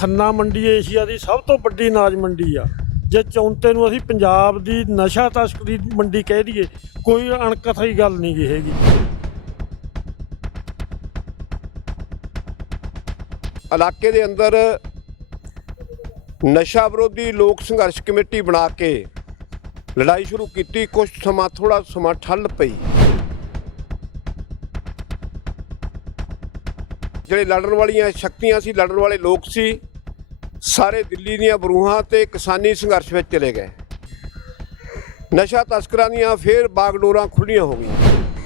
ਥੰਨਾ ਮੰਡੀ ਏਸ਼ੀਆ ਦੀ ਸਭ ਤੋਂ ਵੱਡੀ ਅਨਾਜ ਮੰਡੀ ਆ। ਜੇ ਚੌਂਤੇ ਨੂੰ ਅਸੀਂ ਪੰਜਾਬ ਦੀ ਨਸ਼ਾ ਤਸਕਰੀ ਮੰਡੀ ਕਹਿ ਦਈਏ, ਕੋਈ ਅਣਕਥਾ ਹੀ ਗੱਲ ਨਹੀਂ ਗੀ ਹੈਗੀ। ਇਲਾਕੇ ਦੇ ਅੰਦਰ ਨਸ਼ਾ ਵਿਰੋਧੀ ਲੋਕ ਸੰਘਰਸ਼ ਕਮੇਟੀ ਬਣਾ ਕੇ ਲੜਾਈ ਸ਼ੁਰੂ ਕੀਤੀ। ਕੁਝ ਸਮਾਂ ਥੋੜਾ ਸਮਾਂ ਠੱਲ ਪਈ। ਜਿਹੜੇ ਲੜਨ ਵਾਲੀਆਂ ਸ਼ਕਤੀਆਂ ਸੀ, ਲੜਨ ਵਾਲੇ ਲੋਕ ਸੀ ਸਾਰੇ ਦਿੱਲੀ ਦੀਆਂ ਬਰੂਹਾਂ ਤੇ ਕਿਸਾਨੀ ਸੰਘਰਸ਼ ਵਿੱਚ ਚਲੇ ਗਏ। ਨਸ਼ਾ ਤਸਕਰਾਂ ਦੀਆਂ ਫੇਰ ਬਾਗਡੋਰਾਂ ਖੁੱਲੀਆਂ ਹੋ ਗਈਆਂ।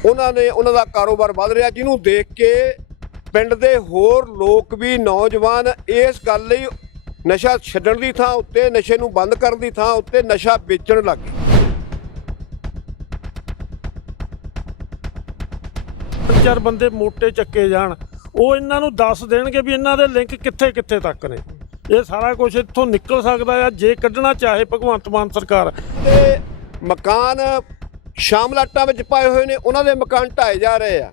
ਉਹਨਾਂ ਨੇ ਉਹਨਾਂ ਦਾ ਕਾਰੋਬਾਰ ਵਧ ਰਿਹਾ, ਜਿਹਨੂੰ ਦੇਖ ਕੇ ਪਿੰਡ ਦੇ ਹੋਰ ਲੋਕ ਵੀ ਨੌਜਵਾਨ ਇਸ ਗੱਲ ਲਈ ਨਸ਼ਾ ਛੱਡਣ ਦੀ ਥਾਂ ਉੱਤੇ, ਨਸ਼ੇ ਨੂੰ ਬੰਦ ਕਰਨ ਦੀ ਥਾਂ ਉੱਤੇ ਨਸ਼ਾ ਵੇਚਣ ਲੱਗ ਗਏ। ਚਾਰ ਬੰਦੇ ਮੋਟੇ ਚੱਕੇ ਜਾਣ, ਉਹ ਇਹਨਾਂ ਨੂੰ ਦੱਸ ਦੇਣਗੇ ਵੀ ਇਹਨਾਂ ਦੇ ਲਿੰਕ ਕਿੱਥੇ ਕਿੱਥੇ ਤੱਕ ਨੇ। ਇਹ ਸਾਰਾ ਕੁਝ ਇੱਥੋਂ ਨਿਕਲ ਸਕਦਾ ਆ, ਜੇ ਕੱਢਣਾ ਚਾਹੇ ਭਗਵੰਤ ਮਾਨ ਸਰਕਾਰ। ਤੇ ਮਕਾਨ ਸ਼ਾਮਲਾਟਾਂ ਵਿੱਚ ਪਾਏ ਹੋਏ ਨੇ, ਉਹਨਾਂ ਦੇ ਮਕਾਨ ਢਾਏ ਜਾ ਰਹੇ ਆ।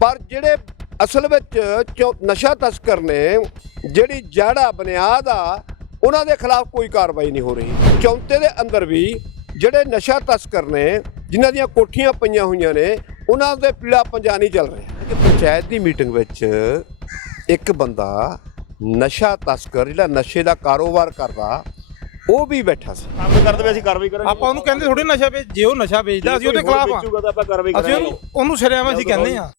ਪਰ ਜਿਹੜੇ ਅਸਲ ਵਿੱਚ ਚੌ- ਨਸ਼ਾ ਤਸਕਰ ਨੇ, ਜਿਹੜੀ ਜੜਾ ਬੁਨਿਆਦ ਆ, ਉਹਨਾਂ ਦੇ ਖਿਲਾਫ ਕੋਈ ਕਾਰਵਾਈ ਨਹੀਂ ਹੋ ਰਹੀ। ਚੌਂਤੇ ਦੇ ਅੰਦਰ ਵੀ ਜਿਹੜੇ ਨਸ਼ਾ ਤਸਕਰ ਨੇ, ਜਿਨ੍ਹਾਂ ਦੀਆਂ ਕੋਠੀਆਂ ਪਈਆਂ ਹੋਈਆਂ ਨੇ, ਉਹਨਾਂ ਦੇ ਪੀੜਾ ਪੰਜਾ ਨਹੀਂ ਚੱਲ ਰਿਹਾ। ਕਿ ਪੰਚਾਇਤ ਦੀ ਮੀਟਿੰਗ ਵਿੱਚ ਇੱਕ ਬੰਦਾ ਨਸ਼ਾ ਤਸਕਰ ਜਿਹੜਾ ਨਸ਼ੇ ਦਾ ਕਾਰੋਬਾਰ ਕਰਦਾ ਉਹ ਵੀ ਬੈਠਾ ਸੀ। ਕੰਮ ਕਰਦੇ ਵੇ ਅਸੀਂ ਕਾਰਵਾਈ ਕਰਾਂਗੇ ਆਪਾਂ ਉਹਨੂੰ ਕਹਿੰਦੇ ਥੋੜੀ ਨਸ਼ਾ ਵੇਚ ਜੇ ਉਹ ਨਸ਼ਾ ਵੇਚਦਾ ਅਸੀਂ ਉਹਦੇ ਖਿਲਾਫ ਆ। ਵੇਚੂਗਾ ਤਾਂ ਆਪਾਂ ਕਾਰਵਾਈ ਅਸੀਂ ਕਰਾਂਗੇ। ਉਹਨੂੰ ਉਹਨੂੰ ਸਿਰਿਆਮ ਅਸੀਂ ਕਹਿੰਦੇ ਆ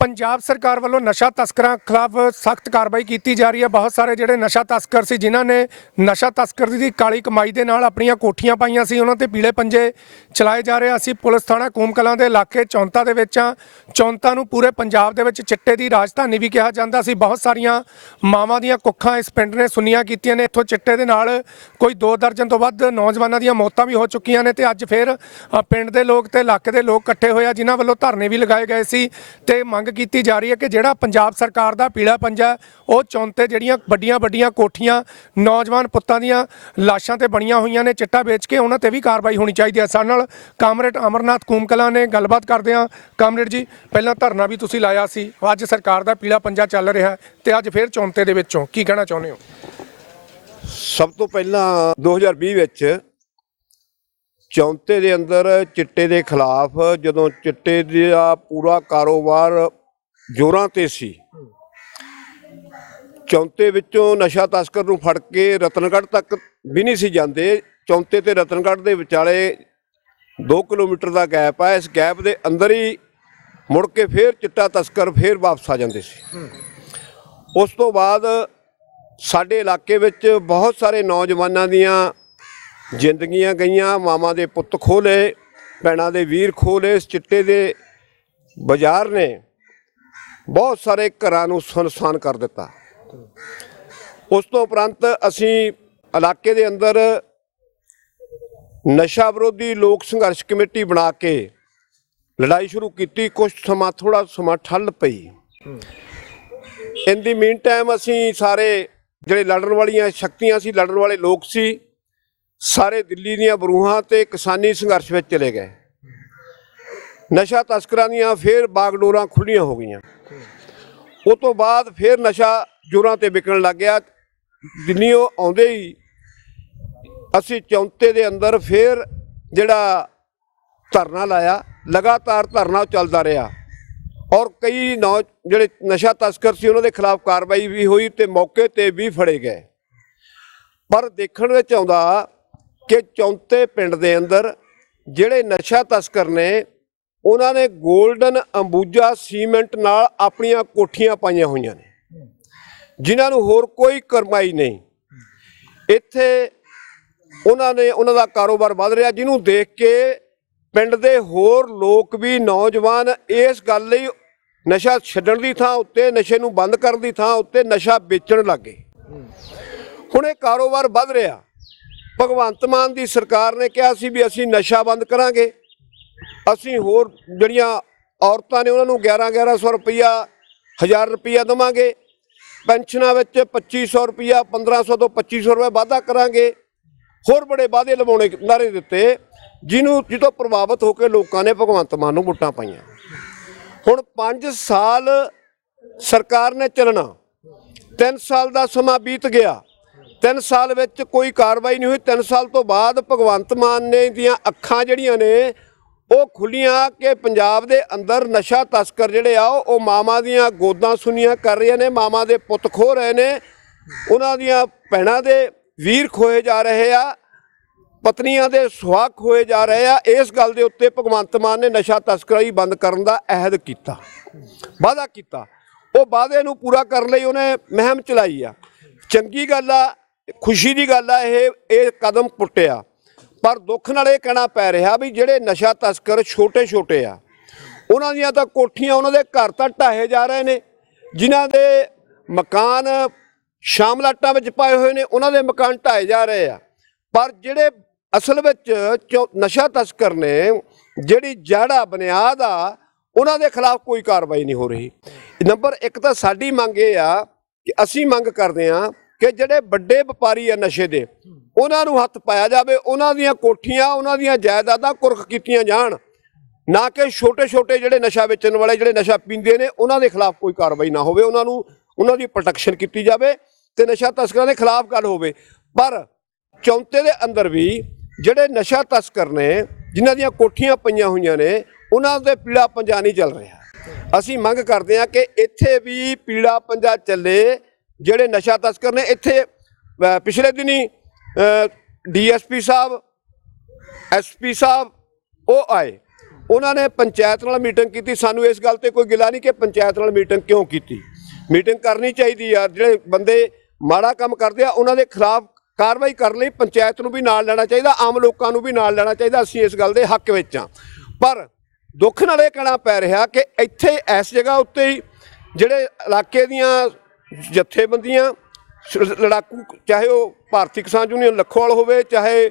ਪੰਜਾਬ ਸਰਕਾਰ ਵੱਲੋਂ ਨਸ਼ਾ ਤਸਕਰਾਂ ਖਿਲਾਫ ਸਖਤ ਕਾਰਵਾਈ ਕੀਤੀ ਜਾ ਰਹੀ ਹੈ। ਬਹੁਤ ਸਾਰੇ ਜਿਹੜੇ ਨਸ਼ਾ ਤਸਕਰ ਸੀ, ਜਿਨ੍ਹਾਂ ਨੇ ਨਸ਼ਾ ਤਸਕਰ ਦੀ ਕਾਲੀ ਕਮਾਈ ਦੇ ਨਾਲ ਆਪਣੀਆਂ ਕੋਠੀਆਂ ਪਾਈਆਂ ਸੀ, ਉਹਨਾਂ ਤੇ ਪੀਲੇ ਪੰਜੇ ਚਲਾਏ ਜਾ ਰਹੇ ਅਸੀਂ ਪੁਲਿਸ ਥਾਣਾ ਕੂਮ ਦੇ ਇਲਾਕੇ ਚੌਂਤਾ ਦੇ ਵਿੱਚ ਆ ਚੌਂਤਾ ਨੂੰ ਪੂਰੇ ਪੰਜਾਬ ਦੇ ਵਿੱਚ ਚਿੱਟੇ ਦੀ ਰਾਜਧਾਨੀ ਵੀ ਕਿਹਾ ਜਾਂਦਾ ਸੀ। ਬਹੁਤ ਸਾਰੀਆਂ ਮਾਵਾਂ ਦੀਆਂ ਕੁੱਖਾਂ ਇਸ ਪਿੰਡ ਨੇ ਸੁਨੀਆਂ ਕੀਤੀਆਂ ਨੇ। ਇੱਥੋਂ ਚਿੱਟੇ ਦੇ ਨਾਲ ਕੋਈ 2 ਦਰਜਨ ਤੋਂ ਵੱਧ ਨੌਜਵਾਨਾਂ ਦੀਆਂ ਮੌਤਾਂ ਵੀ ਹੋ ਚੁੱਕੀਆਂ ਨੇ ਤੇ ਅੱਜ ਫਿਰ ਪਿੰਡ ਦੇ ਲੋਕ ਤੇ ਇਲਾਕੇ ਦੇ ਲੋਕ ਇਕੱਠੇ ਹੋਏ ਆ, ਜਿਨ੍ਹਾਂ ਵੱਲੋਂ ਧਰਨੇ ਵੀ ਲਗਾਏ ਗਏ ਸੀ ਤੇ ਮੰਗ ਕੀਤੀ ਜਾ ਰਹੀ ਹੈ ਕਿ ਜਿਹੜਾ ਪੰਜਾਬ ਸਰਕਾਰ ਦਾ ਪੀਲਾ ਪੰਜਾ ਉਹ ਚੌਂਤੇ ਜਿਹੜੀਆਂ ਵੱਡੀਆਂ ਵੱਡੀਆਂ ਕੋਠੀਆਂ, ਨੌਜਵਾਨ ਪੁੱਤਾਂ ਦੀਆਂ ਲਾਸ਼ਾਂ ਤੇ ਬਣੀਆਂ ਹੋਈਆਂ ਨੇ, ਚਿੱਟਾ ਵੇਚ ਕੇ ਉਹਨਾਂ ਤੇ ਵੀ ਕਾਰਵਾਈ ਹੋਣੀ ਚਾਹੀਦੀ ਹੈ। ਸਾਡੇ ਨਾਲ ਕਾਮਰੇਡ ਅਮਰਨਾਥ ਕੂਮਕਲਾ ਨੇ ਗੱਲਬਾਤ ਕਰਦੇ ਆ ਕਾਮਰੇਡ ਜੀ, ਪਹਿਲਾਂ ਧਰਨਾ ਵੀ ਤੁਸੀਂ ਲਾਇਆ ਸੀ। ਅੱਜ ਸਰਕਾਰ ਦਾ ਪੀਲਾ ਪੰਜਾ ਚੱਲ ਰਿਹਾ ਤੇ ਅੱਜ ਫਿਰ ਚੌਂਤੇ ਦੇ ਵਿੱਚੋਂ ਕੀ ਕਹਿਣਾ ਚਾਹੁੰਦੇ ਹੋ? ਸਭ ਤੋਂ ਪਹਿਲਾਂ 2020 ਵਿੱਚ ਚੌਂਤੇ ਦੇ ਅੰਦਰ ਚਿੱਟੇ ਦੇ ਖਿਲਾਫ ਜਦੋਂ ਚਿੱਟੇ ਦਾ ਪੂਰਾ ਕਾਰੋਬਾਰ ਜੋਰਾਂ ਤੇ ਸੀ। ਚੌਂਤੇ ਵਿੱਚੋਂ ਨਸ਼ਾ ਤਸਕਰ ਨੂੰ ਫੜ ਕੇ ਰਤਨਗੜ੍ਹ ਤੱਕ ਵੀ ਨਹੀਂ ਸੀ ਜਾਂਦੇ। ਚੌਂਤੇ ਤੇ ਰਤਨਗੜ੍ਹ ਦੇ ਵਿਚਾਲੇ 2 ਕਿਲੋਮੀਟਰ ਦਾ ਗੈਪ ਹੈ ਇਸ ਗੈਪ ਦੇ ਅੰਦਰ ਹੀ ਮੁੜ ਕੇ ਫੇਰ ਚਿੱਟਾ ਤਸਕਰ ਫੇਰ ਵਾਪਸ ਆ ਜਾਂਦੇ ਸੀ। ਉਸ ਤੋਂ ਬਾਅਦ ਸਾਡੇ ਇਲਾਕੇ ਵਿੱਚ ਬਹੁਤ ਸਾਰੇ ਨੌਜਵਾਨਾਂ ਦੀਆਂ ਜ਼ਿੰਦਗੀਆਂ ਗਈਆਂ। ਮਾਮਾ ਦੇ ਪੁੱਤ ਖੋਲੇ ਭੈਣਾਂ ਦੇ ਵੀਰ ਖੋਲੇ ਇਸ ਚਿੱਟੇ ਦੇ ਬਾਜ਼ਾਰ ਨੇ ਬਹੁਤ ਸਾਰੇ ਘਰਾਂ ਨੂੰ ਸੁਨਸਾਨ ਕਰ ਦਿੱਤਾ। ਉਸ ਤੋਂ ਉਪਰੰਤ ਅਸੀਂ ਇਲਾਕੇ ਦੇ ਅੰਦਰ ਨਸ਼ਾ ਵਿਰੋਧੀ ਲੋਕ ਸੰਘਰਸ਼ ਕਮੇਟੀ ਬਣਾ ਕੇ ਲੜਾਈ ਸ਼ੁਰੂ ਕੀਤੀ। ਕੁਝ ਸਮਾਂ ਥੋੜਾ ਸਮਾਂ ਠੱਲ ਪਈ। ਇਨ ਦੀ ਮੀਨ ਟਾਈਮ ਅਸੀਂ ਸਾਰੇ ਜਿਹੜੇ ਲੜਨ ਵਾਲੀਆਂ ਸ਼ਕਤੀਆਂ ਸੀ, ਲੜਨ ਵਾਲੇ ਲੋਕ ਸੀ, ਸਾਰੇ ਦਿੱਲੀ ਦੀਆਂ ਬਰੂਹਾਂ ਤੇ ਕਿਸਾਨੀ ਸੰਘਰਸ਼ ਵਿੱਚ ਚਲੇ ਗਏ। ਨਸ਼ਾ ਤਸਕਰਾਂ ਦੀਆਂ ਫੇਰ ਬਾਗਡੋਰਾਂ ਖੁੱਲੀਆਂ ਹੋ ਗਈਆਂ। ਉਹ ਤੋਂ ਬਾਅਦ ਫੇਰ ਨਸ਼ਾ ਜੋਰਾਂ ਤੇ ਵਿਕਣ ਲੱਗ ਗਿਆ। ਦਿੱਲੀੋਂ ਆਉਂਦੇ ਹੀ ਅਸੀਂ ਚੌਂਤੇ ਦੇ ਅੰਦਰ ਫੇਰ ਜਿਹੜਾ ਧਰਨਾ ਲਾਇਆ, ਲਗਾਤਾਰ ਧਰਨਾ ਚੱਲਦਾ ਰਿਹਾ। ਔਰ ਕਈ ਨੌ ਜਿਹੜੇ ਨਸ਼ਾ ਤਸਕਰ ਸੀ, ਉਹਨਾਂ ਦੇ ਖਿਲਾਫ ਕਾਰਵਾਈ ਵੀ ਹੋਈ ਤੇ ਮੌਕੇ ਤੇ ਵੀ ਫੜੇ ਗਏ। ਪਰ ਦੇਖਣ ਵਿੱਚ ਆਉਂਦਾ ਕਿ ਚੌਂਤੇ ਪਿੰਡ ਦੇ ਅੰਦਰ ਜਿਹੜੇ ਨਸ਼ਾ ਤਸਕਰ ਨੇ ਉਹਨਾਂ ਨੇ 골ਡਨ ਅੰਬੂਜਾ ਸੀਮੈਂਟ ਨਾਲ ਆਪਣੀਆਂ ਕੋਠੀਆਂ ਪਾਈਆਂ ਹੋਈਆਂ ਨੇ। ਜਿਨ੍ਹਾਂ ਨੂੰ ਹੋਰ ਕੋਈ ਕਰਮਾਈ ਨਹੀਂ। ਇੱਥੇ ਉਹਨਾਂ ਨੇ, ਉਹਨਾਂ ਦਾ ਕਾਰੋਬਾਰ ਵਧ ਰਿਹਾ, ਜਿਹਨੂੰ ਦੇਖ ਕੇ ਪਿੰਡ ਦੇ ਹੋਰ ਲੋਕ ਵੀ ਨੌਜਵਾਨ ਇਸ ਗੱਲ ਲਈ ਨਸ਼ਾ ਛੱਡਣ ਦੀ ਥਾਂ ਉੱਤੇ, ਨਸ਼ੇ ਨੂੰ ਬੰਦ ਕਰਨ ਦੀ ਥਾਂ ਉੱਤੇ ਨਸ਼ਾ ਵੇਚਣ ਲੱਗੇ। ਹੁਣ ਇਹ ਕਾਰੋਬਾਰ ਵੱਧ ਰਿਹਾ। ਭਗਵੰਤ ਮਾਨ ਦੀ ਸਰਕਾਰ ਨੇ ਕਿਹਾ ਸੀ ਵੀ ਅਸੀਂ ਨਸ਼ਾ ਬੰਦ ਕਰਾਂਗੇ। ਅਸੀਂ ਹੋਰ ਜਿਹੜੀਆਂ ਔਰਤਾਂ ਨੇ ਉਹਨਾਂ ਨੂੰ 11 1100 ਰੁਪਈਆ 1000 ਰੁਪਈਆ ਦੇਵਾਂਗੇ। ਪੈਨਸ਼ਨਾਂ ਵਿੱਚ 2500 ਰੁਪਈਆ 1500 ਤੋਂ 2500 ਰੁਪਏ ਵਾਧਾ ਕਰਾਂਗੇ। ਹੋਰ ਬੜੇ ਵਾਅਦੇ ਲਵਾਉਣੇ ਨਾਰੇ ਦਿੱਤੇ, ਜਿਹਨੂੰ ਜਿੱਤੋਂ ਪ੍ਰਭਾਵਿਤ ਹੋ ਕੇ ਲੋਕਾਂ ਨੇ ਭਗਵੰਤ ਮਾਨ ਨੂੰ ਵੋਟਾਂ ਪਾਈਆਂ। ਹੁਣ 5 ਸਾਲ ਸਰਕਾਰ ਨੇ ਚੱਲਣਾ 3 ਸਾਲ ਦਾ ਸਮਾਂ ਬੀਤ ਗਿਆ 3 ਸਾਲ ਵਿੱਚ ਕੋਈ ਕਾਰਵਾਈ ਨਹੀਂ ਹੋਈ। 3 ਸਾਲ ਤੋਂ ਬਾਅਦ ਭਗਵੰਤ ਮਾਨ ਨੇ ਦੀਆਂ ਅੱਖਾਂ ਜਿਹੜੀਆਂ ਨੇ ਉਹ ਖੁੱਲੀਆਂ ਕਿ ਪੰਜਾਬ ਦੇ ਅੰਦਰ ਨਸ਼ਾ ਤਸਕਰ ਜਿਹੜੇ ਆ, ਉਹ ਉਹ ਮਾਵਾਂ ਦੀਆਂ ਗੋਦਾਂ ਸੁਨੀਆਂ ਕਰ ਰਹੇ ਨੇ, ਮਾਵਾਂ ਦੇ ਪੁੱਤ ਖੋ ਰਹੇ ਨੇ। ਉਹਨਾਂ ਦੀਆਂ ਭੈਣਾਂ ਦੇ ਵੀਰ ਖੋਏ ਜਾ ਰਹੇ ਆ, ਪਤਨੀਆਂ ਦੇ ਸੁਹਾਗ ਖੋਏ ਜਾ ਰਹੇ ਆ। ਇਸ ਗੱਲ ਦੇ ਉੱਤੇ ਭਗਵੰਤ ਮਾਨ ਨੇ ਨਸ਼ਾ ਤਸਕਰੀ ਬੰਦ ਕਰਨ ਦਾ ਅਹਿਦ ਕੀਤਾ, ਵਾਅਦਾ ਕੀਤਾ। ਉਹ ਵਾਅਦੇ ਨੂੰ ਪੂਰਾ ਕਰਨ ਲਈ ਉਹਨੇ ਮਹਿਮ ਚਲਾਈ ਆ। ਚੰਗੀ ਗੱਲ ਆ, ਖੁਸ਼ੀ ਦੀ ਗੱਲ ਆ, ਇਹ ਇਹ ਕਦਮ ਪੁੱਟਿਆ। ਪਰ ਦੁੱਖ ਨਾਲ ਇਹ ਕਹਿਣਾ ਪੈ ਰਿਹਾ ਵੀ ਜਿਹੜੇ ਨਸ਼ਾ ਤਸਕਰ ਛੋਟੇ ਛੋਟੇ ਆ, ਉਹਨਾਂ ਦੀਆਂ ਤਾਂ ਕੋਠੀਆਂ, ਉਹਨਾਂ ਦੇ ਘਰ ਤਾਂ ਢਾਹੇ ਜਾ ਰਹੇ ਨੇ, ਜਿਨ੍ਹਾਂ ਦੇ ਮਕਾਨ ਸ਼ਾਮਲਾਟਾਂ ਵਿੱਚ ਪਾਏ ਹੋਏ ਨੇ, ਉਹਨਾਂ ਦੇ ਮਕਾਨ ਢਾਏ ਜਾ ਰਹੇ ਆ। ਪਰ ਜਿਹੜੇ ਅਸਲ ਵਿੱਚ ਚੌ- ਨਸ਼ਾ ਤਸਕਰ ਨੇ, ਜਿਹੜੀ ਜੜਾ ਬੁਨਿਆਦ ਆ, ਉਹਨਾਂ ਦੇ ਖਿਲਾਫ ਕੋਈ ਕਾਰਵਾਈ ਨਹੀਂ ਹੋ ਰਹੀ। ਨੰਬਰ 1 ਤਾਂ ਸਾਡੀ ਮੰਗ ਇਹ ਆ ਕਿ ਅਸੀਂ ਮੰਗ ਕਰਦੇ ਆ ਕਿ ਜਿਹੜੇ ਵੱਡੇ ਵਪਾਰੀ ਆ ਨਸ਼ੇ ਦੇ, ਉਹਨਾਂ ਨੂੰ ਹੱਥ ਪਾਇਆ ਜਾਵੇ, ਉਹਨਾਂ ਦੀਆਂ ਕੋਠੀਆਂ, ਉਹਨਾਂ ਦੀਆਂ ਜਾਇਦਾਦਾਂ ਕੁਰਕ ਕੀਤੀਆਂ ਜਾਣ। ਨਾ ਕਿ ਛੋਟੇ ਛੋਟੇ ਜਿਹੜੇ ਨਸ਼ਾ ਵੇਚਣ ਵਾਲੇ, ਜਿਹੜੇ ਨਸ਼ਾ ਪੀਂਦੇ ਨੇ, ਉਹਨਾਂ ਦੇ ਖਿਲਾਫ ਕੋਈ ਕਾਰਵਾਈ ਨਾ ਹੋਵੇ, ਉਹਨਾਂ ਨੂੰ, ਉਹਨਾਂ ਦੀ ਪ੍ਰੋਟੈਕਸ਼ਨ ਕੀਤੀ ਜਾਵੇ ਤੇ ਨਸ਼ਾ ਤਸਕਰਾਂ ਦੇ ਖਿਲਾਫ ਗੱਲ ਹੋਵੇ। ਪਰ ਚੌਂਤੇ ਦੇ ਅੰਦਰ ਵੀ ਜਿਹੜੇ ਨਸ਼ਾ ਤਸਕਰ ਨੇ, ਜਿਨ੍ਹਾਂ ਦੀਆਂ ਕੋਠੀਆਂ ਪਈਆਂ ਹੋਈਆਂ ਨੇ, ਉਹਨਾਂ ਦੇ ਪੀੜਾ ਪੰਜਾ ਨਹੀਂ ਚੱਲ ਰਿਹਾ। ਅਸੀਂ ਮੰਗ ਕਰਦੇ ਹਾਂ ਕਿ ਇੱਥੇ ਵੀ ਪੀੜਾ ਪੰਜਾ ਚੱਲੇ ਜਿਹੜੇ ਨਸ਼ਾ ਤਸਕਰ ਨੇ, ਇੱਥੇ ਪਿਛਲੇ ਦਿਨੀ ਡੀਐਸਪੀ ਸਾਹਿਬ, ਐਸਪੀ ਸਾਹਿਬ, ਉਹ ਆਏ। ਉਹਨਾਂ ਨੇ ਪੰਚਾਇਤ ਨਾਲ ਮੀਟਿੰਗ ਕੀਤੀ। ਸਾਨੂੰ ਇਸ ਗੱਲ ਤੇ ਕੋਈ ਗਿਲਾ ਨਹੀਂ ਕਿ ਪੰਚਾਇਤ ਨਾਲ ਮੀਟਿੰਗ ਕਿਉਂ ਕੀਤੀ। ਮੀਟਿੰਗ ਕਰਨੀ ਚਾਹੀਦੀ ਆ। ਜਿਹੜੇ ਬੰਦੇ ਮਾੜਾ ਕੰਮ ਕਰਦੇ ਆ, ਉਹਨਾਂ ਦੇ ਖਿਲਾਫ ਕਾਰਵਾਈ ਕਰਨ ਲਈ ਪੰਚਾਇਤ ਨੂੰ ਵੀ ਨਾਲ ਲੈਣਾ ਚਾਹੀਦਾ, ਆਮ ਲੋਕਾਂ ਨੂੰ ਵੀ ਨਾਲ ਲੈਣਾ ਚਾਹੀਦਾ। ਅਸੀਂ ਇਸ ਗੱਲ ਦੇ ਹੱਕ ਵਿੱਚ ਆ। ਪਰ ਦੁੱਖ ਨਾਲ ਇਹ ਕਹਿਣਾ ਪੈ ਰਿਹਾ ਕਿ ਇੱਥੇ ਇਸ ਜਗ੍ਹਾ ਉੱਤੇ ਹੀ ਜਿਹੜੇ ਇਲਾਕੇ ਦੀਆਂ ਜਥੇਬੰਦੀਆਂ, ਸ- ਲੜਾਕੂ, ਚਾਹੇ ਉਹ ਭਾਰਤੀ ਕਿਸਾਨ ਯੂਨੀਅਨ ਲੱਖੋਵਾਲ ਹੋਵੇ, ਚਾਹੇ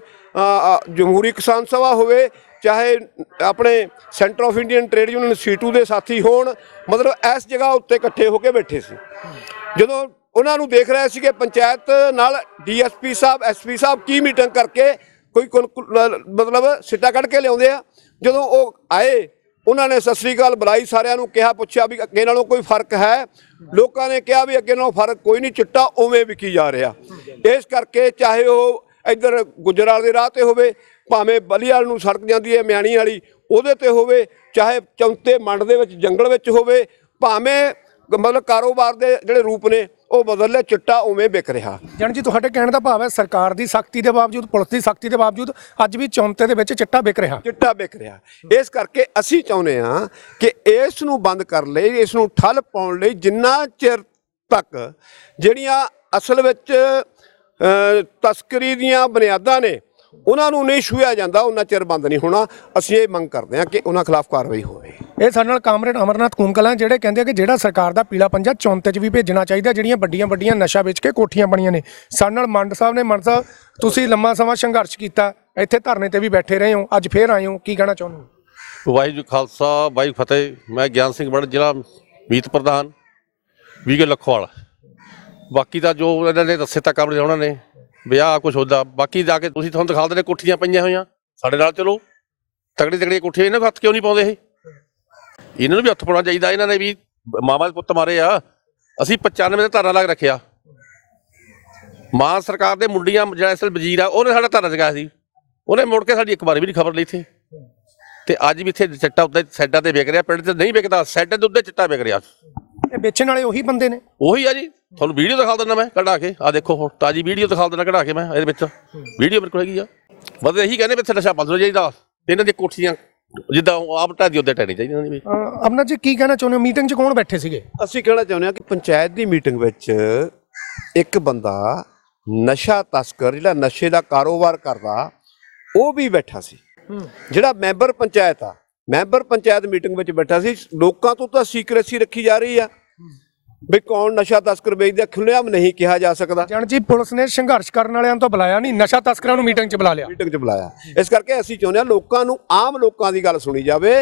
ਜਮਹੂਰੀ ਕਿਸਾਨ ਸਭਾ ਹੋਵੇ, ਚਾਹੇ ਆਪਣੇ centre of Indian trade union CITU ਦੇ ਸਾਥੀ ਹੋਣ, ਮਤਲਬ ਇਸ ਜਗ੍ਹਾ ਉੱਤੇ ਇਕੱਠੇ ਹੋ ਕੇ ਬੈਠੇ ਸੀ। ਜਦੋਂ ਉਹਨਾਂ ਨੂੰ ਦੇਖ ਰਿਹਾ ਸੀ ਕਿ ਪੰਚਾਇਤ ਨਾਲ ਡੀਐਸਪੀ ਸਾਹਿਬ ਐਸਪੀ ਸਾਹਿਬ ਕੀ ਮੀਟਿੰਗ ਕਰਕੇ ਕੋਈ ਕੁਲ- ਕੁਲ- ਮਤਲਬ ਸਿੱਟਾ ਕੱਢ ਕੇ ਲਿਆਉਂਦੇ ਆ। ਜਦੋਂ ਉਹ ਆਏ ਉਹਨਾਂ ਨੇ ਸਤਿ ਸ੍ਰੀ ਅਕਾਲ ਬੁਲਾਈ, ਸਾਰਿਆਂ ਨੂੰ ਕਿਹਾ, ਪੁੱਛਿਆ ਵੀ ਅੱਗੇ ਨਾਲੋਂ ਕੋਈ ਫ਼ਰਕ ਹੈ? ਲੋਕਾਂ ਨੇ ਕਿਹਾ ਵੀ ਅੱਗੇ ਨਾਲੋਂ ਫ਼ਰਕ ਕੋਈ ਨਹੀਂ, ਚਿੱਟਾ ਉਵੇਂ ਵਿਕੀ ਜਾ ਰਿਹਾ। ਇਸ ਕਰਕੇ ਚਾਹੇ ਉਹ ਇੱਧਰ ਗੁਜਰਾਲ ਦੇ ਰਾਹ ਤੇ ਹੋਵੇ, ਭਾਵੇਂ ਬਲੀਵਾਲ ਨੂੰ ਸੜਕ ਜਾਂਦੀ ਹੈ, ਮਿਆਣੀ ਵਾਲੀ, ਉਹਦੇ ਤੇ ਹੋਵੇ, ਚਾਹੇ ਚੌਂਤੇ ਮੰਡ ਦੇ ਵਿੱਚ, ਜੰਗਲ ਵਿੱਚ ਹੋਵੇ, ਭਾਵੇਂ ਮਤਲਬ ਕਾਰੋਬਾਰ ਦੇ ਜਿਹੜੇ ਰੂਪ ਨੇ ਉਹ ਬਦਲ ਚਿੱਟਾ ਉਵੇਂ ਵਿਕ ਰਿਹਾ। ਜਣ ਜੀ ਤੁਹਾਡੇ ਕਹਿਣ ਦਾ ਭਾਵ ਹੈ ਸਰਕਾਰ ਦੀ ਸਖਤੀ ਦੇ ਬਾਵਜੂਦ ਪੁਲਿਸ ਦੀ ਸਖਤੀ ਦੇ ਬਾਵਜੂਦ ਅੱਜ ਵੀ ਚੌਂਤੇ ਦੇ ਵਿੱਚ ਚਿੱਟਾ ਵਿਕ ਰਿਹਾ। ਚਿੱਟਾ ਵਿਕ ਰਿਹਾ। ਇਸ ਕਰਕੇ ਅਸੀਂ ਚਾਹੁੰਦੇ ਹਾਂ ਕਿ ਇਸ ਨੂੰ ਬੰਦ ਕਰਨ ਲਈ ਇਸ ਨੂੰ ਠੱਲ ਪਾਉਣ ਲਈ ਜਿੰਨਾ ਚਿਰ ਤੱਕ ਜਿਹੜੀਆਂ ਅਸਲ ਵਿੱਚ ਤਸਕਰੀ ਦੀਆਂ ਬੁਨਿਆਦਾਂ ਨੇ ਉਹਨਾਂ ਨੂੰ ਨਹੀਂ ਛੂਇਆ ਜਾਂਦਾ ਉਹਨਾਂ ਚਿਰ ਬੰਦ ਨਹੀਂ ਹੋਣਾ। ਅਸੀਂ ਇਹ ਮੰਗ ਕਰਦੇ ਹਾਂ ਕਿ ਉਹਨਾਂ ਖਿਲਾਫ ਕਾਰਵਾਈ ਹੋਵੇ। ਇਹ ਸਾਡੇ ਨਾਲ ਕਾਮਰੇਡ ਅਮਰਨਾਥ ਕੁੰਕਲਾ ਜਿਹੜੇ ਕਹਿੰਦੇ ਆ ਕਿ ਜਿਹੜਾ ਸਰਕਾਰ ਦਾ ਪੀਲਾ ਪੰਜਾ ਚੌਂਤੇ 'ਚ ਵੀ ਭੇਜਣਾ ਚਾਹੀਦਾ, ਜਿਹੜੀਆਂ ਵੱਡੀਆਂ ਵੱਡੀਆਂ ਨਸ਼ਾ ਵੇਚ ਕੇ ਕੋਠੀਆਂ ਬਣੀਆਂ ਨੇ। ਸਾਡੇ ਨਾਲ ਮੰਡ ਸਾਹਿਬ ਨੇ, ਮੰਡ ਸਾਹਿਬ, ਤੁਸੀਂ ਲੰਮਾ ਸਮਾਂ ਸੰਘਰਸ਼ ਕੀਤਾ, ਇੱਥੇ ਧਰਨੇ ਤੇ ਵੀ ਬੈਠੇ ਰਹੇ ਹੋ, ਅੱਜ ਫੇਰ ਆਏ ਹੋ, ਕੀ ਕਹਿਣਾ ਚਾਹੁੰਦੇ ਹੋ? ਵਾਹਿਗੁਰੂ ਖਾਲਸਾ, ਵਾਹਿਗੁਰੂ ਫਤਿਹ, ਮੈਂ ਗਿਆਨ ਸਿੰਘ ਬੜ ਜ਼ਿਲ੍ਹਾ ਮੀਤ ਪ੍ਰਧਾਨ ਵੀਗੇ ਲਖਵਾਲ। ਬਾਕੀ ਤਾਂ ਜੋ ਇਹਨਾਂ ਨੇ ਦੱਸੇ ਤਾਂ ਕੰਮ ਉਹਨਾਂ ਨੇ, ਵਿਆਹ ਕੁਝ ਹੁੰਦਾ, ਬਾਕੀ ਜਾ ਕੇ ਤੁਸੀਂ ਤੁਹਾਨੂੰ ਦਿਖਾ ਦਿੰਦੇ ਕੋਠੀਆਂ ਪਈਆਂ ਹੋਈਆਂ, ਸਾਡੇ ਨਾਲ ਚਲੋ, ਤਗੜੀ ਤਗੜੀ ਕੋਠੀਆਂ ਇਹਨਾਂ ਨੂੰ ਹੱਥ ਕਿਉਂ ਨਹੀਂ ਪਾਉਂਦੇ ਇਹ? ਇਹਨਾਂ ਨੂੰ ਵੀ ਹੱਥ ਪਾਉਣਾ ਚਾਹੀਦਾ ਇਹਨਾਂ ਨੇ ਵੀ ਦੇ ਪੁੱਤ ਮਾਰੇ ਆ। ਅਸੀਂ 95 ਦਾ ਧਰਨਾ ਲਾ ਕੇ ਰੱਖਿਆ। ਮਾਂ ਸਰਕਾਰ ਦੇ ਮੁੰਡੀਆਂ ਜਿਹੜਾ ਅਸਲ ਵਜ਼ੀਰ ਆ ਉਹਨੇ ਸਾਡਾ ਧਰਨਾ ਜਗਾਇਆ ਸੀ। ਉਹਨੇ ਮੁੜ ਕੇ ਸਾਡੀ ਇੱਕ ਵਾਰ ਵੀ ਨਹੀਂ ਖਬਰ ਲਈ ਇੱਥੇ। ਤੇ ਅੱਜ ਵੀ ਇੱਥੇ ਚਿੱਟਾ ਉੱਤੇ ਸਾਈਡਾਂ ਤੇ ਵਿਕ ਰਿਹਾ ਪਿੰਡ 'ਚ ਨਹੀਂ ਵਿਕਦਾ ਸਾਈਡਾਂ ਦੇ ਉੱਤੇ ਚਿੱਟਾ ਵਿਕ ਰਿਹਾ। ਇਹ ਵੇਚਣ ਵਾਲੇ ਉਹੀ ਬੰਦੇ ਨੇ। ਉਹੀ ਆ ਜੀ। ਤੁਹਾਨੂੰ ਵੀਡੀਓ ਦਿਖਾ ਦਿੰਦਾ ਮੈਂ ਕਢਾ ਕੇ। ਆ ਦੇਖੋ ਹੁਣ ਤਾਜੀ ਵੀਡੀਓ ਦਿਖਾ ਦਿੰਦਾ ਕਢਾ ਕੇ ਮੈਂ ਇਹਦੇ ਵਿੱਚ। ਵੀਡੀਓ ਮੇਰੇ ਕੋਲ ਹੈਗੀ ਆ। ਬਸ ਇਹੀ ਕਹਿੰਦੇ ਵੀ ਇੱਥੇ ਨਸ਼ਾ ਬੰਦ ਹੋ ਜਾਈਦਾ ਇਹਨਾਂ ਦੀਆਂ ਕੋਠੀਆਂ ਜਿੱਦਾਂ ਉਹ ਆਪ ਢਾਦੀ ਉੱਤੇ ਟੈਣੀ ਚਾਹੀਦੀ ਇਹਨਾਂ ਦੀ ਵੀ। ਅਮਰਨਾਥ ਜੀ ਕੀ ਕਹਿਣਾ ਚਾਹੁੰਦੇ ਹੋ? ਮੀਟਿੰਗ 'ਚ ਕੌਣ ਬੈਠੇ ਸੀਗੇ? ਅਸੀਂ ਕਹਿਣਾ ਚਾਹੁੰਦੇ ਹਾਂ ਕਿ ਪੰਚਾਇਤ ਦੀ ਮੀਟਿੰਗ ਵਿੱਚ ਇੱਕ ਬੰਦਾ ਨਸ਼ਾ ਤਸਕਰ ਜਿਹੜਾ ਨਸ਼ੇ ਦਾ ਕਾਰੋਬਾਰ ਕਰਦਾ ਉਹ ਵੀ ਬੈਠਾ ਸੀ। ਜਿਹੜਾ ਮੈਂਬਰ ਪੰਚਾਇਤ ਆ ਮੈਂਬਰ ਪੰਚਾਇਤ ਮੀਟਿੰਗ ਵਿੱਚ ਬੈਠਾ ਸੀ। ਲੋਕਾਂ ਤੋਂ ਤਾਂ ਸੀਕ੍ਰੇਸੀ ਰੱਖੀ ਜਾ ਰਹੀ ਆ। ਵੀ ਕੌਣ ਨਸ਼ਾ ਤਸਕਰ ਵੇਚਦਾ ਖੁੱਲ੍ਹੇਆਮ ਨਹੀਂ ਕਿਹਾ ਜਾ ਸਕਦਾ। ਜਣ ਜੀ ਪੁਲਿਸ ਨੇ ਸੰਘਰਸ਼ ਕਰਨ ਵਾਲਿਆਂ ਤਾਂ ਬੁਲਾਇਆ ਨਹੀਂ ਨਸ਼ਾ ਤਸਕਰਾਂ ਨੂੰ ਮੀਟਿੰਗ 'ਚ ਬੁਲਾ ਲਿਆ। ਮੀਟਿੰਗ 'ਚ ਬੁਲਾਇਆ। ਇਸ ਕਰਕੇ ਅਸੀਂ ਚਾਹੁੰਦੇ ਹਾਂ ਲੋਕਾਂ ਨੂੰ ਆਮ ਲੋਕਾਂ ਦੀ ਗੱਲ ਸੁਣੀ ਜਾਵੇ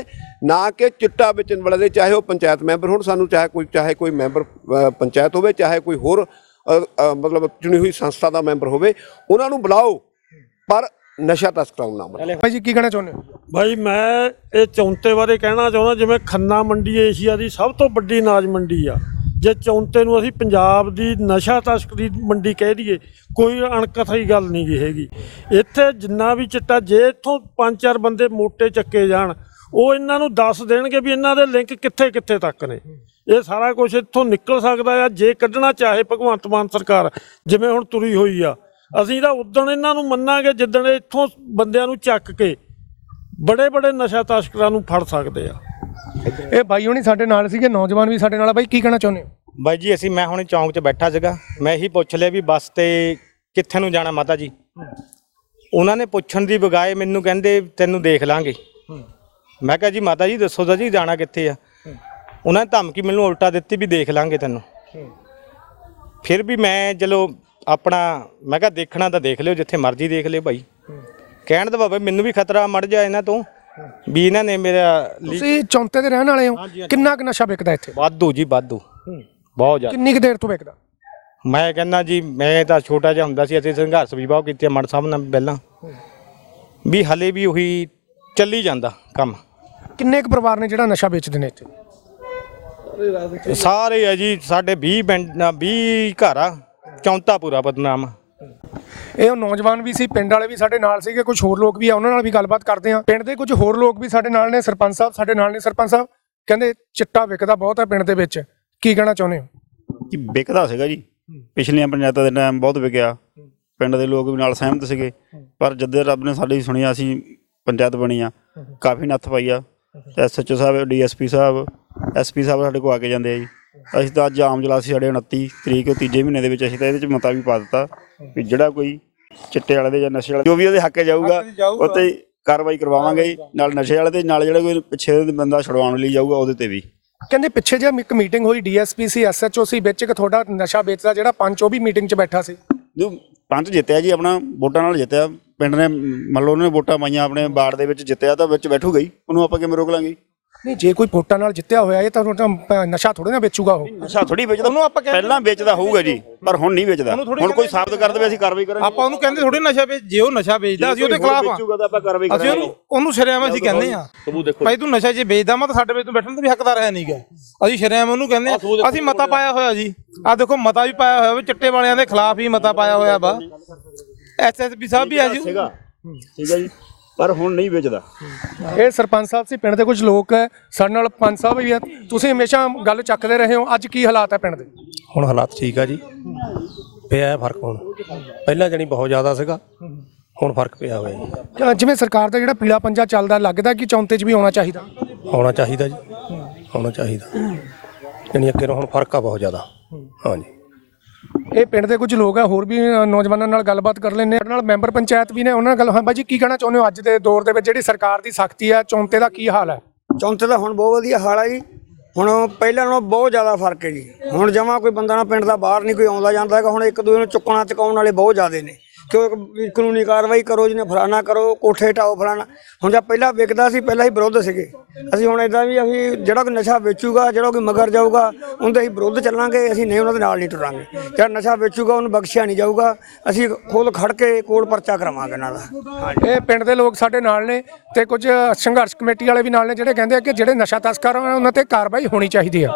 ਨਾ ਕਿ ਚਿੱਟਾ ਵੇਚਣ ਵਾਲੇ ਦੇ ਚਾਹੇ ਉਹ ਪੰਚਾਇਤ ਮੈਂਬਰ ਹੋਣ ਸਾਨੂੰ ਚਾਹੇ ਕੋਈ ਚਾਹੇ ਕੋਈ ਮੈਂਬਰ ਪੰਚਾਇਤ ਹੋਵੇ ਚਾਹੇ ਕੋਈ ਹੋਰ ਮਤਲਬ ਚੁਣੀ ਹੋਈ ਸੰਸਥਾ ਦਾ ਮੈਂਬਰ ਹੋਵੇ ਉਹਨਾਂ ਨੂੰ ਬੁਲਾਓ ਪਰ ਨਸ਼ਾ ਤਸਕਰਾਂ ਨੂੰ ਨਾ ਬਣਾਉਣ ਬਾਈ ਜੀ ਕੀ ਕਹਿਣਾ ਚਾਹੁੰਦੇ ਹੋ? ਭਾਈ ਮੈਂ ਇਹ ਚੌਂਤੇ ਬਾਰੇ ਕਹਿਣਾ ਚਾਹੁੰਦਾ ਜਿਵੇਂ ਖੰਨਾ ਮੰਡੀ ਏਸ਼ੀਆ ਦੀ ਸਭ ਤੋਂ ਵੱਡੀ ਅਨਾਜ ਮੰਡੀ ਆ। ਜੇ ਚੌਂਤੇ ਨੂੰ ਅਸੀਂ ਪੰਜਾਬ ਦੀ ਨਸ਼ਾ ਤਸਕਰੀ ਮੰਡੀ ਕਹਿ ਦਈਏ, ਕੋਈ ਅਣਕਥਈ ਗੱਲ ਨਹੀਂ ਗੀ ਹੈਗੀ। ਇੱਥੇ ਜਿੰਨਾ ਵੀ ਚਿੱਟਾ, ਜੇ ਇੱਥੋਂ ਪੰਜ ਚਾਰ ਬੰਦੇ ਮੋਟੇ ਚੱਕੇ ਜਾਣ, ਉਹ ਇਹਨਾਂ ਨੂੰ ਦੱਸ ਦੇਣਗੇ ਵੀ ਇਹਨਾਂ ਦੇ ਲਿੰਕ ਕਿੱਥੇ ਕਿੱਥੇ ਤੱਕ ਨੇ। ਇਹ ਸਾਰਾ ਕੁਝ ਇੱਥੋਂ ਨਿਕਲ ਸਕਦਾ ਆ, ਜੇ ਕੱਢਣਾ ਚਾਹੇ ਭਗਵੰਤ ਮਾਨ ਸਰਕਾਰ, ਜਿਵੇਂ ਹੁਣ ਤੁਰੀ ਹੋਈ ਆ। ਅਸੀਂ ਤਾਂ ਉਦਣ ਇਹਨਾਂ ਨੂੰ ਮੰਨਾਂਗੇ ਜਿੱਦਣ ਇੱਥੋਂ ਬੰਦਿਆਂ ਨੂੰ ਚੱਕ ਕੇ ਬੜੇ ਬੜੇ ਨਸ਼ਾ ਤਸਕਰਾਂ ਨੂੰ ਫੜ ਸਕਦੇ ਆ। ਇਹ ਬਾਈ ਹੁਣੀ ਸਾਡੇ ਨਾਲ ਸੀਗੇ, ਨੌਜਵਾਨ ਵੀ ਸਾਡੇ ਨਾਲ ਆ। ਬਾਈ, ਕੀ ਕਹਿਣਾ ਚਾਹੁੰਦੇ ਹੋ? ਬਾਈ ਜੀ, ਅਸੀਂ ਮੈਂ ਹੁਣੇ ਚੌਂਕ 'ਚ ਬੈਠਾ ਸੀਗਾ। ਮੈਂ ਇਹੀ ਪੁੱਛ ਲਿਆ ਵੀ ਬੱਸ ਤੇ ਕਿੱਥੇ ਨੂੰ ਜਾਣਾ ਮਾਤਾ ਜੀ? ਉਹਨਾਂ ਨੇ ਪੁੱਛਣ ਦੀ ਬਗਾਏ ਮੈਨੂੰ ਕਹਿੰਦੇ, ਤੈਨੂੰ ਦੇਖ ਲਾਂਗੇ। ਮੈਂ ਕਿਹਾ, ਜੀ ਮਾਤਾ ਜੀ, ਦੱਸੋ ਤਾਂ ਜੀ, ਜਾਣਾ ਕਿੱਥੇ ਆ? ਉਹਨਾਂ ਨੇ ਧਮਕੀ ਮੈਨੂੰ ਉਲਟਾ ਦਿੱਤੀ ਵੀ ਦੇਖ ਲਾਂਗੇ ਤੈਨੂੰ। ਫਿਰ ਵੀ ਮੈਂ ਚਲੋ ਆਪਣਾ, ਮੈਂ ਕਿਹਾ, ਦੇਖਣਾ ਤਾਂ ਦੇਖ ਲਿਓ, ਜਿੱਥੇ ਮਰਜ਼ੀ ਦੇਖ ਲਿਓ ਭਾਈ ਕਹਿਣ ਦਾ ਬਾਬਾ ਮੈਨੂੰ ਵੀ ਖਤਰਾ ਮੜ ਜਾ ਇਹਨਾਂ ਤੋਂ। ਵੀ ਇਹਨਾਂ ਨੇ ਮੇਰਾ ਲੀ- ਤੁਸੀਂ ਚੌਂਤੇ ਦੇ ਰਹਿਣ ਵਾਲੇ ਹੋ। ਕਿੰਨਾ ਕੁ ਨਸ਼ਾ ਵਿਕਦਾ ਇੱਥੇ? ਵਾਧੂ ਜੀ ਵਾਧੂ। ਬਹੁਤ ਜ਼ਿਆਦਾ। ਕਿੰਨੀ ਕੁ ਦੇਰ ਤੋਂ ਵਿਕਦਾ? ਮੈਂ ਕਹਿੰਦਾ ਜੀ ਮੈਂ ਤਾਂ ਛੋਟਾ ਜਿਹਾ ਹੁੰਦਾ ਸੀ ਅਸੀਂ ਸੰਘਰਸ਼ ਵੀ ਬਹੁਤ ਕੀਤੇ ਮਨ ਸਾਹਿਬ ਨਾਲ ਪਹਿਲਾਂ। ਵੀ ਹਲੇ ਵੀ ਉਹੀ ਚੱਲੀ ਜਾਂਦਾ ਕੰਮ। ਕਿੰਨੇ ਕੁ ਪਰਿਵਾਰ ਨੇ ਜਿਹੜਾ ਨਸ਼ਾ ਵੇਚਦੇ ਨੇ ਇੱਥੇ? ਸਾਰੇ ਆ ਜੀ ਸਾਡੇ 20 ਪਿੰਡ 20 ਘਰ ਆ ਚੌਂਤਾ ਪੂਰਾ ਬਦਨਾਮ। ਇਹ ਉਹ ਨੌਜਵਾਨ ਵੀ ਸੀ, ਪਿੰਡ ਵਾਲੇ ਵੀ ਸਾਡੇ ਨਾਲ ਸੀਗੇ ਕੁਝ ਹੋਰ ਲੋਕ ਵੀ ਆ, ਉਹਨਾਂ ਨਾਲ ਵੀ ਗੱਲਬਾਤ ਕਰਦੇ ਆ ਪਿੰਡ ਦੇ ਕੁਝ ਹੋਰ ਲੋਕ ਵੀ ਸਾਡੇ ਨਾਲ ਨੇ, ਸਰਪੰਚ ਸਾਹਿਬ ਸਾਡੇ ਨਾਲ ਨੇ, ਸਰਪੰਚ ਸਾਹਿਬ ਕਹਿੰਦੇ ਚਿੱਟਾ ਵਿਕਦਾ ਬਹੁਤ ਹੈ ਪਿੰਡ ਦੇ ਵਿੱਚ, ਕੀ ਕਹਿਣਾ ਚਾਹੁੰਦੇ ਹੋ? ਕਿ ਵਿਕਦਾ ਸੀਗਾ ਜੀ। ਪਿਛਲੀਆਂ ਪੰਚਾਇਤਾਂ ਦੇ ਟਾਈਮ ਬਹੁਤ ਵਿਕਿਆ। ਪਿੰਡ ਦੇ ਲੋਕ ਵੀ ਨਾਲ ਸਹਿਮਤ ਸੀਗੇ। ਪਰ ਜਦੋਂ ਰੱਬ ਨੇ ਸਾਡੀ ਸੁਣਿਆ, ਅਸੀਂ ਪੰਚਾਇਤ ਬਣੀ ਆ, ਕਾਫੀ ਨੱਥ ਪਾਈ ਆ। ਐਸਐਚਓ ਸਾਹਿਬ ਡੀਐਸਪੀ ਸਾਹਿਬ ਐਸਪੀ ਸਾਹਿਬ ਸਾਡੇ ਕੋਲ ਆ ਕੇ ਜਾਂਦੇ ਆ ਜੀ। ਅਸੀਂ ਤਾਂ ਅੱਜ ਆਮ ਜਲਾਸੀ ਸਾਡੇ 29 ਤਰੀਕ, ਤੀਜੇ ਮਹੀਨੇ ਦੇ ਵਿੱਚ ਅਸੀਂ ਤਾਂ ਇਹਦੇ ਵਿੱਚ ਮਤਾ ਵੀ ਪਾ ਦਿੱਤਾ। ਵੀ ਜਿਹੜਾ ਕੋਈ ਚਿੱਟੇ ਵਾਲੇ ਦੇ ਜਾਂ ਨਸ਼ੇ ਵਾਲੇ ਜੋ ਵੀ ਉਹਦੇ ਹੱਕ 'ਚ ਜਾਊਗਾ ਉਹ ਤੇ ਕਾਰਵਾਈ ਕਰਵਾਵਾਂਗੇ। ਨਾਲ ਨਸ਼ੇ ਵਾਲੇ ਤੇ ਨਾਲ ਜਿਹੜਾ ਕੋਈ ਪਿੱਛੇ ਦੇ ਬੰਦਾ ਛੁਡਵਾਉਣ ਲਈ ਜਾਊਗਾ ਉਹਦੇ ਤੇ ਵੀ। ਕਹਿੰਦੇ ਪਿੱਛੇ ਜੇ ਇੱਕ ਮੀਟਿੰਗ ਹੋਈ ਡੀਐਸਪੀ ਸੀ ਐਸਐਚਓ ਸੀ ਵਿੱਚ ਇੱਕ ਤੁਹਾਡਾ ਨਸ਼ਾ ਵੇਚਦਾ ਜਿਹੜਾ ਪੰਚ ਉਹ ਵੀ ਮੀਟਿੰਗ 'ਚ ਬੈਠਾ ਸੀ। ਜੋ ਪੰਚ ਜਿੱਤਿਆ ਜੀ ਆਪਣਾ ਵੋਟਾਂ ਨਾਲ ਜਿੱਤਿਆ। ਪਿੰਡ ਨੇ ਮੰਨ ਲਓ ਉਹਨੇ ਵੋਟਾਂ ਪਾਈਆਂ ਆਪਣੇ ਵਾਰਡ ਦੇ ਵਿੱਚ ਜਿੱਤਿਆ ਤਾਂ ਵਿੱਚ ਬੈਠੂ ਗਈ। ਉਹਨੂੰ ਆਪਾਂ ਕਿਵੇਂ ਰੋਕ ਲਾਂਗੇ ਨਹੀਂ ਜੇ ਕੋਈ ਵੋਟਾਂ ਨਾਲ ਜਿੱਤਿਆ ਹੋਇਆ ਇਹ ਤਾਂ ਤੁਹਾਡਾ ਨਸ਼ਾ ਥੋੜੇ ਨਾ ਵੇਚੂਗਾ ਉਹ। ਨਸ਼ਾ ਥੋੜੀ ਵੇਚਦਾ। ਉਹਨੂੰ ਆਪਾਂ ਕਹਿੰਦੇ- ਪਹਿਲਾਂ ਵੇਚਦਾ ਹੋਊਗਾ ਜੀ ਪਰ ਹੁਣ ਨਹੀਂ ਵੇਚਦਾ। ਉਹਨੂੰ ਥੋੜ੍ਹੀ ਹੁਣ ਕੋਈ ਸਾਬਤ ਕਰ ਦੇਵੇ ਅਸੀਂ ਕਾਰਵਾਈ ਕਰਾਂਗੇ। ਆਪਾਂ ਉਹਨੂੰ ਕਹਿੰਦੇ ਥੋੜੀ ਨਸ਼ਾ ਵੇਚ ਜੇ ਉਹ ਨਸ਼ਾ ਵੇਚਦਾ ਅਸੀਂ ਉਹਦੇ ਖਿਲਾਫ ਆ। ਵੇਚੂਗਾ ਤਾਂ ਆਪਾਂ ਕਾਰਵਾਈ ਅਸੀਂ ਕਰਾਂਗੇ। ਉਹਨੂੰ ਉਹਨੂੰ ਸ਼ਰੇਆਮ ਅਸੀਂ ਕਹਿੰਦੇ ਆ। ਭਾਈ ਤੂੰ ਨਸ਼ਾ ਜੇ ਵੇਚਦਾ ਮੈਂ ਤਾਂ ਸਾਡੇ ਵਿੱਚ ਤੂੰ ਬੈਠਣ ਦਾ ਵੀ ਹੱਕਦਾਰ ਹੈ ਨਹੀਂਗਾ ਅਸੀਂ ਸ਼ਰੇਆਮ ਉਹਨੂੰ ਕਹਿੰਦੇ ਆ ਅਸੀਂ ਮਤਾ ਪਾਇਆ ਹੋਇਆ ਜੀ। ਆ ਦੇਖੋ ਮਤਾ ਵੀ ਪਾਇਆ ਹੋਇਆ ਵੀ ਚਿੱਟੇ ਵਾਲਿਆਂ ਦੇ ਖਿਲਾਫ ਹੀ ਮਤਾ ਪਾਇਆ ਹੋਇਆ ਵਾ। ਐਸਐਸਪੀ ਸਾਹਿਬ ਵੀ ਆ ਜੀ। ਠੀਕ ਹੈ ਜੀ। ਪਰ ਹੁਣ ਨਹੀਂ ਵੇਚਦਾ। ਇਹ ਸਰਪੰਚ ਸਾਹਿਬ ਸੀ ਪਿੰਡ ਦੇ ਕੁਝ ਲੋਕ ਹੈ। ਸਾਡੇ ਨਾਲ ਪੰਚ ਸਾਹਿਬ ਵੀ ਆ ਤੁਸੀਂ ਹਮੇਸ਼ਾ ਗੱਲ ਚੱਕਦੇ ਰਹੇ ਹੋ। ਅੱਜ ਕੀ ਹਾਲਾਤ ਹੈ ਪਿੰਡ ਦੇ? ਹੁਣ ਹਾਲਾਤ ਠੀਕ ਆ ਜੀ। ਪਿਆ ਹੈ ਫ਼ਰਕ ਹੁਣ। ਪਹਿਲਾਂ ਜਣੀ ਬਹੁਤ ਜ਼ਿਆਦਾ ਸੀਗਾ। ਹੁਣ ਫ਼ਰਕ ਪਿਆ ਹੋਇਆ ਜੀ। ਅ, ਜਿਵੇਂ ਸਰਕਾਰ ਦਾ ਜਿਹੜਾ ਪੀਲਾ ਪੰਜਾ ਚੱਲਦਾ ਲੱਗਦਾ ਕਿ ਚੌਂਤੇ 'ਚ ਵੀ ਆਉਣਾ ਚਾਹੀਦਾ? ਆਉਣਾ ਚਾਹੀਦਾ ਜੀ। ਆਉਣਾ ਚਾਹੀਦਾ। ਜਣੀ ਅੱਗੇ ਨਾਲੋਂ ਹੁਣ ਫ਼ਰਕ ਆ ਬਹੁਤ ਜ਼ਿਆਦਾ। ਹਾਂਜੀ। ਇਹ ਪਿੰਡ ਦੇ ਕੁਝ ਲੋਕ ਆ, ਹੋਰ ਵੀ ਨੌਜਵਾਨਾਂ ਨਾਲ ਗੱਲਬਾਤ ਕਰ ਲੈਂਦੇ ਆ। ਨਾਲ ਮੈਂਬਰ ਪੰਚਾਇਤ ਵੀ ਨੇ, ਉਹਨਾਂ ਨਾਲ ਗੱਲ, ਹਾਂ ਬਾਈ ਜੀ, ਕੀ ਕਹਿਣਾ ਚਾਹੁੰਦੇ ਹੋ ਅੱਜ ਦੇ ਦੌਰ ਦੇ ਵਿੱਚ? ਜਿਹੜੀ ਸਰਕਾਰ ਦੀ ਸਖਤੀ ਹੈ ਚੌਂਤੇ ਦਾ ਕੀ ਹਾਲ ਹੈ ਚੌਂਤੇ ਦਾ ਹੁਣ ਬਹੁਤ ਵਧੀਆ ਹਾਲ ਹੈ ਜੀ। ਹੁਣ ਪਹਿਲਾਂ ਨਾਲੋਂ ਬਹੁਤ ਜ਼ਿਆਦਾ ਫ਼ਰਕ ਹੈ ਜੀ। ਹੁਣ ਜਮਾ ਕੋਈ ਬੰਦਾ ਨਾ ਪਿੰਡ ਦਾ ਬਾਹਰ ਨਹੀਂ, ਕੋਈ ਆਉਂਦਾ ਜਾਂਦਾ ਹੈਗਾ। ਹੁਣ ਇੱਕ ਦੂਜੇ ਨੂੰ ਚੁੱਕਣਾ ਚੁਕਾਉਣ ਵਾਲੇ ਬਹੁਤ ਜ਼ਿਆਦੇ ਨੇ। ਕਿਉਂ ਵੀ ਕਾਨੂੰਨੀ ਕਾਰਵਾਈ ਕਰੋ ਜਿਹਨੇ ਫਲਾਣਾ ਕਰੋ ਕੋਠੇ ਢਾਓ ਫਲਾਣਾ। ਹੁਣ ਜਾਂ ਪਹਿਲਾਂ ਵਿਕਦਾ ਸੀ ਪਹਿਲਾਂ ਹੀ ਵਿਰੋਧ ਸੀਗੇ। ਅਸੀਂ ਹੁਣ ਇਦਾਂ ਵੀ ਅਸੀਂ ਜਿਹੜਾ ਕੋਈ ਨਸ਼ਾ ਵੇਚੂਗਾ ਜਿਹੜਾ ਕੋਈ ਮਗਰ ਜਾਊਗਾ ਉਹਦੇ ਅਸੀਂ ਵਿਰੁੱਧ ਚੱਲਾਂਗੇ ਅਸੀਂ ਨਹੀਂ ਉਹਨਾਂ ਦੇ ਨਾਲ ਨਹੀਂ ਟੁਰਾਂਗੇ। ਜਿਹੜਾ ਨਸ਼ਾ ਵੇਚੂਗਾ ਉਹਨੂੰ ਬਖਸ਼ਿਆ ਨਹੀਂ ਜਾਊਗਾ। ਅਸੀਂ ਖੁਦ ਖੜ ਕੇ ਕੋਲ ਪਰਚਾ ਕਰਾਵਾਂਗੇ ਇਹਨਾਂ ਦਾ। ਇਹ ਪਿੰਡ ਦੇ ਲੋਕ ਸਾਡੇ ਨਾਲ ਨੇ ਤੇ ਕੁਝ ਸੰਘਰਸ਼ ਕਮੇਟੀ ਵਾਲੇ ਵੀ ਨਾਲ ਨੇ ਜਿਹੜੇ ਕਹਿੰਦੇ ਆ ਕਿ ਜਿਹੜੇ ਨਸ਼ਾ ਤਸਕਰ ਆ ਉਹਨਾਂ ਤੇ ਕਾਰਵਾਈ ਹੋਣੀ ਚਾਹੀਦੀ ਆ।